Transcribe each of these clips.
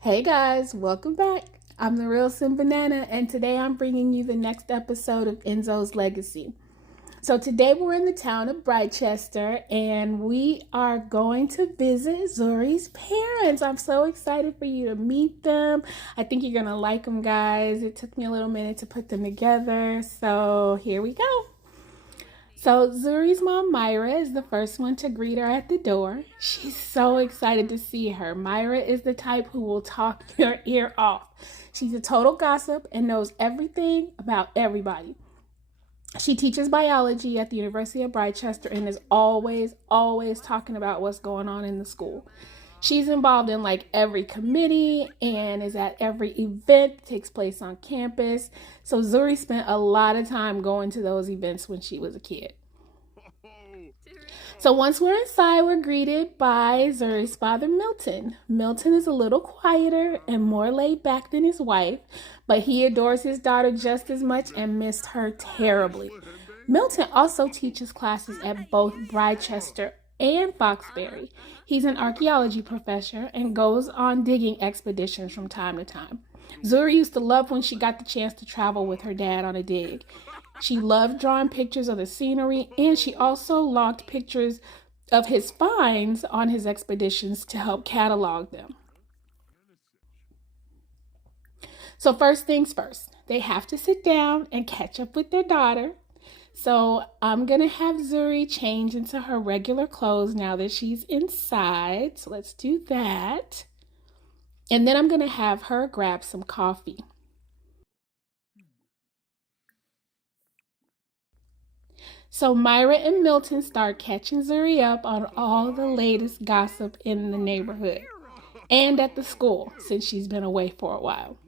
Hey guys, welcome back. I'm the Real Sim Banana, and today I'm bringing you the next episode of Enzo's Legacy. So today we're in the town of Britechester, and we are going to visit Zuri's parents. I'm so excited for you to meet them. I think you're gonna like them, guys. It took me a little minute to put them together, so here we go. So Zuri's mom, Myra, is the first one to greet her at the door. She's so excited to see her. Myra is the type who will talk your ear off. She's a total gossip and knows everything about everybody. She teaches biology at the University of Britechester and is always talking about what's going on in the school. She's involved in like every committee and is at every event that takes place on campus. So Zuri spent a lot of time going to those events when she was a kid. So once we're inside, we're greeted by Zuri's father, Milton. Milton is a little quieter and more laid back than his wife, but he adores his daughter just as much and missed her terribly. Milton also teaches classes at both Britechester and Foxbury. He's an archaeology professor and goes on digging expeditions from time to time. Zuri used to love when she got the chance to travel with her dad on a dig. She loved drawing pictures of the scenery, and she also logged pictures of his finds on his expeditions to help catalog them. So first things first, they have to sit down and catch up with their daughter. So I'm going to have Zuri change into her regular clothes now that she's inside. So let's do that. And then I'm going to have her grab some coffee. So Myra and Milton start catching Zuri up on all the latest gossip in the neighborhood and at the school since she's been away for a while.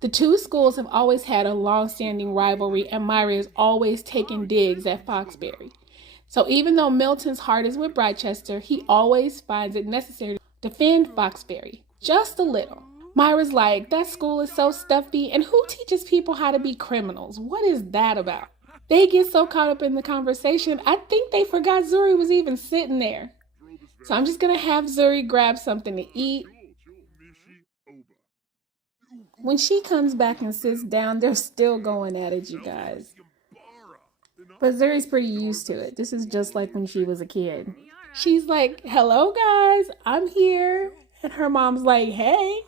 The two schools have always had a long-standing rivalry, and Myra is always taking digs at Foxbury. So even though Milton's heart is with Britechester, he always finds it necessary to defend Foxbury, just a little. Myra's like, that school is so stuffy, and who teaches people how to be criminals? What is that about? They get so caught up in the conversation, I think they forgot Zuri was even sitting there. So I'm just going to have Zuri grab something to eat. When she comes back and sits down, they're still going at it, you guys. But Zuri's pretty used to it. This is just like when she was a kid. She's like, hello guys, I'm here. And her mom's like, hey.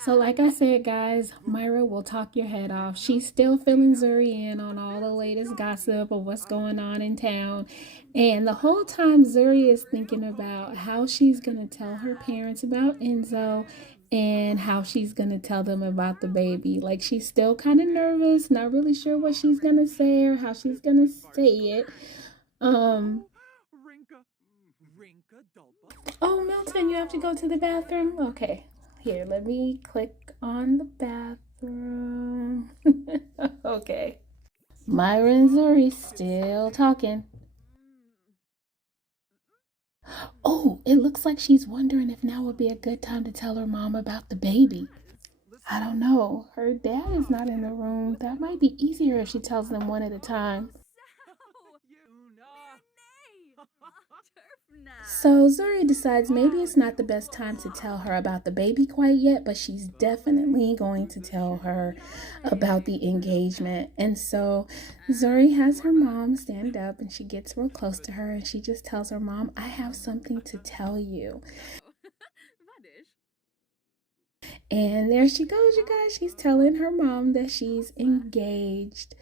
So like I said, guys, Myra will talk your head off. She's still filling Zuri in on all the latest gossip of what's going on in town. And the whole time Zuri is thinking about how she's going to tell her parents about Enzo and how she's going to tell them about the baby. Like, she's still kind of nervous, not really sure what she's going to say or how she's going to say it. Oh, Milton, you have to go to the bathroom? Okay. Here, let me click on the bathroom. Okay. Myra and Zuri still talking. Oh, it looks like she's wondering if now would be a good time to tell her mom about the baby. I don't know. Her dad is not in the room. That might be easier if she tells them one at a time. So Zuri decides maybe it's not the best time to tell her about the baby quite yet, but she's definitely going to tell her about the engagement. And so Zuri has her mom stand up and she gets real close to her and she just tells her mom, I have something to tell you. And there she goes, you guys. She's telling her mom that she's engaged.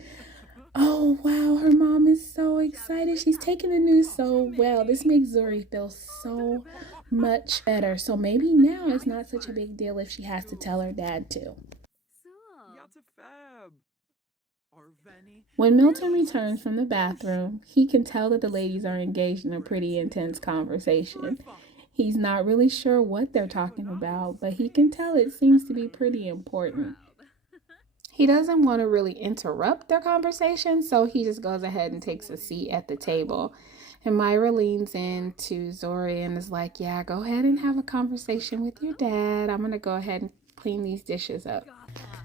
Oh, wow, her mom is so excited. She's taking the news so well. This makes Zuri feel so much better. So maybe now it's not such a big deal if she has to tell her dad too. When Milton returns from the bathroom, he can tell that the ladies are engaged in a pretty intense conversation. He's not really sure what they're talking about, but he can tell it seems to be pretty important. He doesn't want to really interrupt their conversation, so he just goes ahead and takes a seat at the table. And Myra leans in to Zuri and is like, yeah, go ahead and have a conversation with your dad. I'm going to go ahead and clean these dishes up.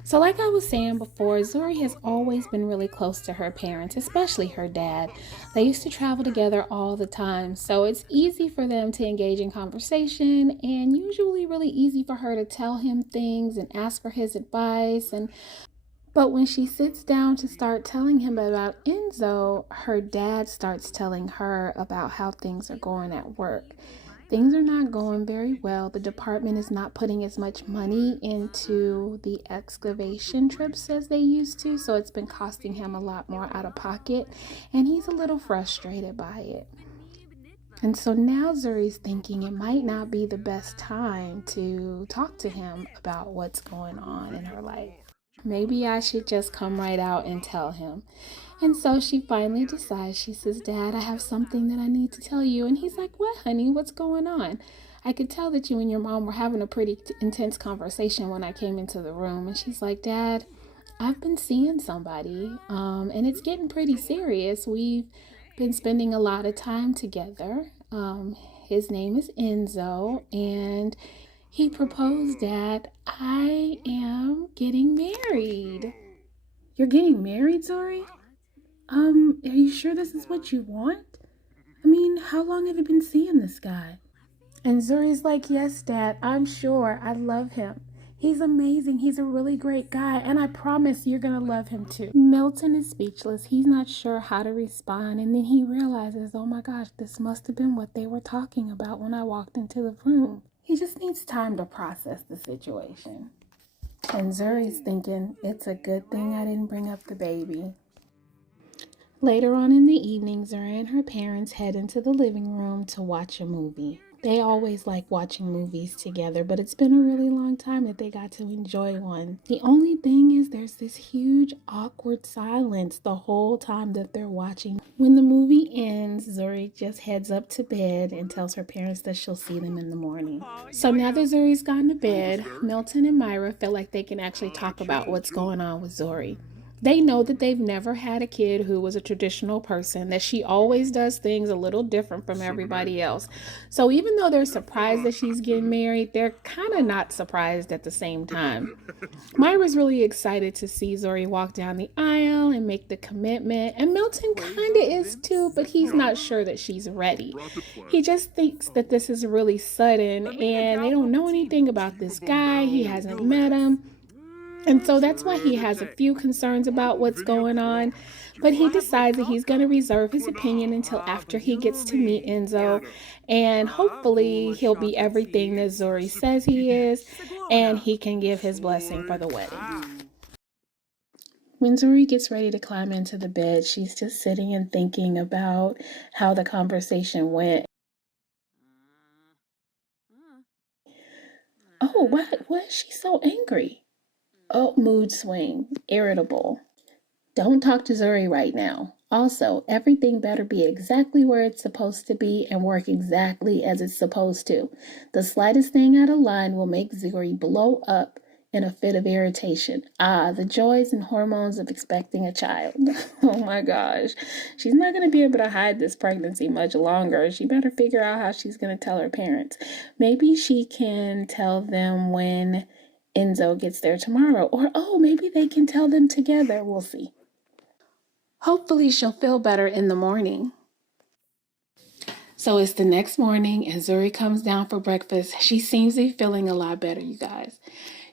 So, like I was saying before, Zuri has always been really close to her parents, especially her dad. They used to travel together all the time, so it's easy for them to engage in conversation and usually really easy for her to tell him things and ask for his advice. But when she sits down to start telling him about Enzo, her dad starts telling her about how things are going at work. Things are not going very well. The department is not putting as much money into the excavation trips as they used to, so it's been costing him a lot more out of pocket, and he's a little frustrated by it. And so now Zuri's thinking it might not be the best time to talk to him about what's going on in her life. Maybe I should just come right out and tell him. And so she finally decides, she says, Dad, I have something that I need to tell you. And he's like, What, honey? What's going on? I could tell that you and your mom were having a pretty intense conversation when I came into the room. And she's like, Dad, I've been seeing somebody, and it's getting pretty serious. We've been spending a lot of time together. His name is Enzo, and he proposed that I am getting married. You're getting married, Zuri? Are you sure this is what you want? I mean, how long have you been seeing this guy? And Zuri's like, Yes, Dad, I'm sure. I love him. He's amazing. He's a really great guy, and I promise you're going to love him too. Milton is speechless. He's not sure how to respond, and then he realizes, oh my gosh, this must have been what they were talking about when I walked into the room. He just needs time to process the situation. And Zuri's thinking, it's a good thing I didn't bring up the baby. Later on in the evening, Zuri and her parents head into the living room to watch a movie. They always like watching movies together, but it's been a really long time that they got to enjoy one. The only thing is there's this huge awkward silence the whole time that they're watching. When the movie ends, Zuri just heads up to bed and tells her parents that she'll see them in the morning. So now that Zuri's gone to bed, Milton and Myra feel like they can actually talk about what's going on with Zuri. They know that they've never had a kid who was a traditional person, that she always does things a little different from everybody else. So even though they're surprised that she's getting married, they're kind of not surprised at the same time. Myra's really excited to see Zuri walk down the aisle and make the commitment, and Milton kind of is too, but he's not sure that she's ready. He just thinks that this is really sudden, and they don't know anything about this guy. He hasn't met him. And so that's why he has a few concerns about what's going on. But he decides that he's going to reserve his opinion until after he gets to meet Enzo. And hopefully he'll be everything that Zuri says he is. And he can give his blessing for the wedding. When Zuri gets ready to climb into the bed, she's just sitting and thinking about how the conversation went. Oh, why is she so angry? Oh, mood swing, irritable. Don't talk to Zuri right now. Also, everything better be exactly where it's supposed to be and work exactly as it's supposed to. The slightest thing out of line will make Zuri blow up in a fit of irritation. Ah, the joys and hormones of expecting a child. Oh my gosh. She's not going to be able to hide this pregnancy much longer. She better figure out how she's going to tell her parents. Maybe she can tell them when Enzo gets there tomorrow. Or, maybe they can tell them together. We'll see. Hopefully she'll feel better in the morning. So it's the next morning and Zuri comes down for breakfast. She seems to be feeling a lot better, you guys.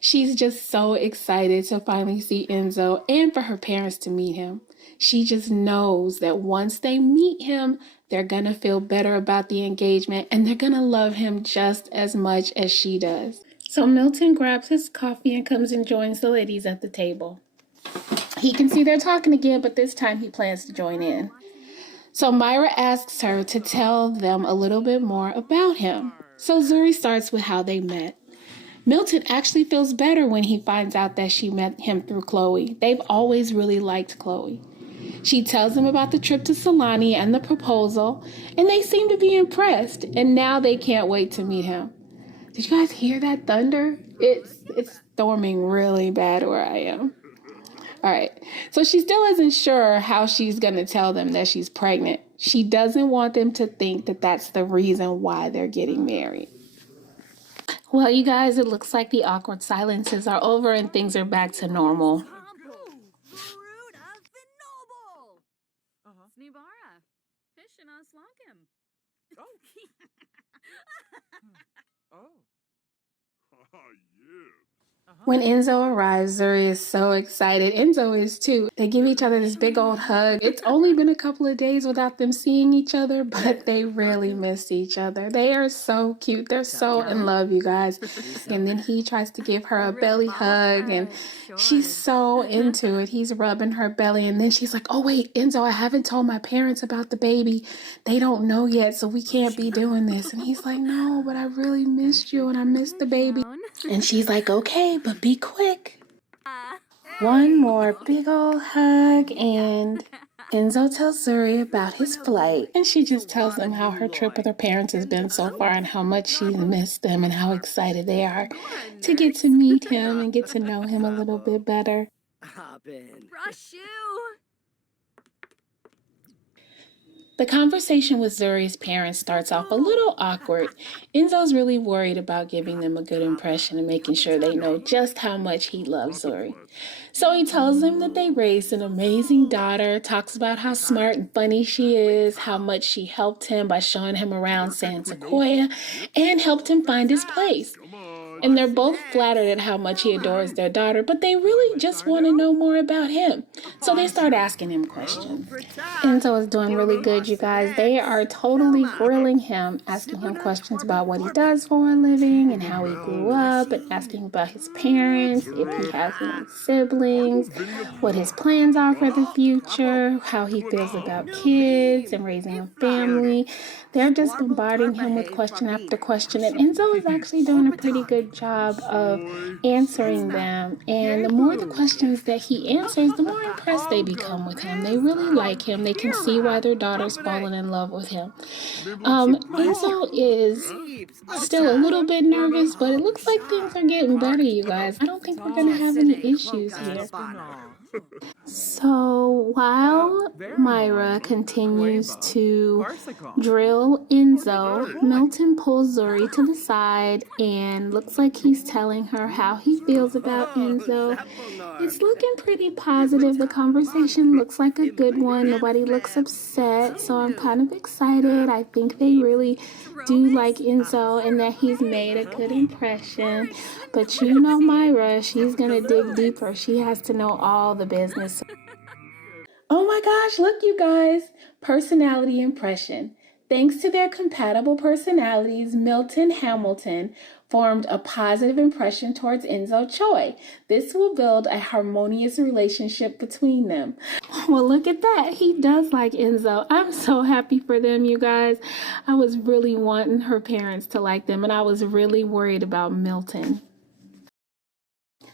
She's just so excited to finally see Enzo and for her parents to meet him. She just knows that once they meet him, they're going to feel better about the engagement and they're going to love him just as much as she does. So Milton grabs his coffee and comes and joins the ladies at the table. He can see they're talking again, but this time he plans to join in. So Myra asks her to tell them a little bit more about him. So Zuri starts with how they met. Milton actually feels better when he finds out that she met him through Chloe. They've always really liked Chloe. She tells him about the trip to Solani and the proposal, and they seem to be impressed, and now they can't wait to meet him. Did you guys hear that thunder? It's storming really bad where I am. All right, so she still isn't sure how she's going to tell them that she's pregnant. She doesn't want them to think that that's the reason why they're getting married. Well, you guys, it looks like the awkward silences are over and things are back to normal. When Enzo arrives, Zuri is so excited. Enzo is too. They give each other this big old hug. It's only been a couple of days without them seeing each other, but they really miss each other. They are so cute. They're so in love, you guys. And then he tries to give her a belly hug, and she's so into it. He's rubbing her belly, and then she's like, oh, wait, Enzo, I haven't told my parents about the baby. They don't know yet, so we can't be doing this. And he's like, no, but I really missed you, and I missed the baby. And she's like, okay, but be quick. One more big old hug, and Enzo tells Zuri about his flight. And she just tells them how her trip with her parents has been so far and how much she's missed them and how excited they are to get to meet him and get to know him a little bit better. The conversation with Zuri's parents starts off a little awkward. Enzo's really worried about giving them a good impression and making sure they know just how much he loves Zuri. So he tells them that they raised an amazing daughter, talks about how smart and funny she is, how much she helped him by showing him around San Sequoia, and helped him find his place. And they're both flattered at how much he adores their daughter, but they really just want to know more about him. So they start asking him questions. Enzo is doing really good, you guys. They are totally grilling him, asking him questions about what he does for a living and how he grew up, and asking about his parents, if he has any siblings, what his plans are for the future, how he feels about kids and raising a family. They're just bombarding him with question after question, and Enzo is actually doing a pretty good job of answering them. And the more the questions that he answers, the more impressed they become with him. They really like him. They can see why their daughter's fallen in love with him. Enzo is still a little bit nervous, but it looks like things are getting better, you guys. I don't think we're going to have any issues here. So while Myra continues to drill Enzo, Milton pulls Zuri to the side and looks like he's telling her how he feels about Enzo. It's looking pretty positive. The conversation looks like a good one. Nobody looks upset, so I'm kind of excited. I think they really do like Enzo and that he's made a good impression. But you know Myra, she's gonna dig deeper. She has to know all the business. Oh my gosh, look you guys! Personality impression. Thanks to their compatible personalities, Milton Hamilton formed a positive impression towards Enzo Choi. This will build a harmonious relationship between them. Well, look at that. He does like Enzo. I'm so happy for them, you guys. I was really wanting her parents to like them, and I was really worried about Milton.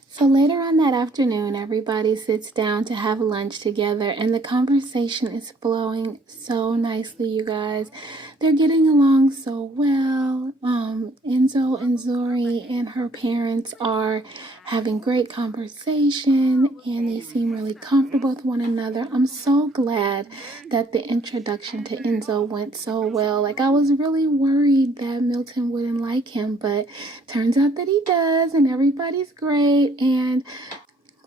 So later on that afternoon, everybody sits down to have lunch together, and the conversation is flowing so nicely, you guys. They're getting along so well. Enzo and Zuri and her parents are having great conversation, and they seem really comfortable with one another. I'm so glad that the introduction to Enzo went so well. Like, I was really worried that Milton wouldn't like him, but turns out that he does, and everybody's great, and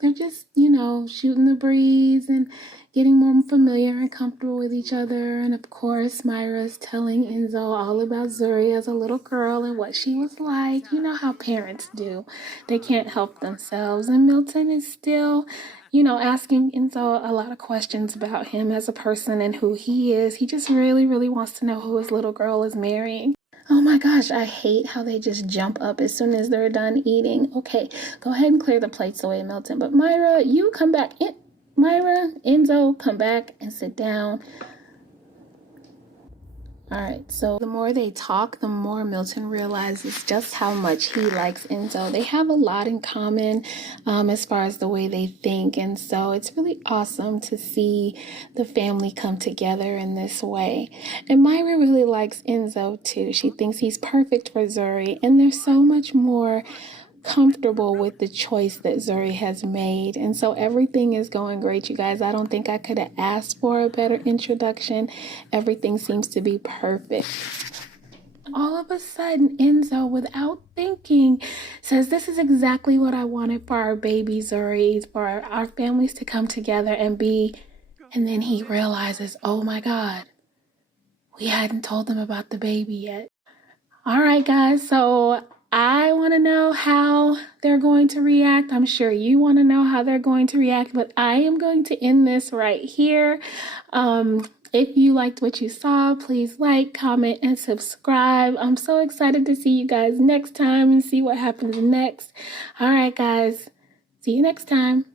they're just, shooting the breeze and getting more familiar and comfortable with each other. And of course, Myra's telling Enzo all about Zuri as a little girl and what she was like. You know how parents do. They can't help themselves. And Milton is still, asking Enzo a lot of questions about him as a person and who he is. He just really, really wants to know who his little girl is marrying. Oh my gosh, I hate how they just jump up as soon as they're done eating. Okay, go ahead and clear the plates away, Milton. But Myra, you come back. Myra, Enzo, come back and sit down. All right, so the more they talk, the more Milton realizes just how much he likes Enzo. They have a lot in common as far as the way they think, and so it's really awesome to see the family come together in this way. And Myra really likes Enzo too. She thinks he's perfect for Zuri, and there's so much more comfortable with the choice that Zuri has made. And so everything is going great, you guys. I don't think I could have asked for a better introduction. Everything seems to be perfect. all of a sudden, Enzo, without thinking, says, "This is exactly what I wanted for our baby Zuri, for our families to come together and be." And then he realizes, oh my God, we hadn't told them about the baby yet. All right, guys, so I want to know how they're going to react. I'm sure you want to know how they're going to react, but I am going to end this right here. If you liked what you saw, please like, comment, and subscribe. I'm so excited to see you guys next time and see what happens next. All right, guys, see you next time.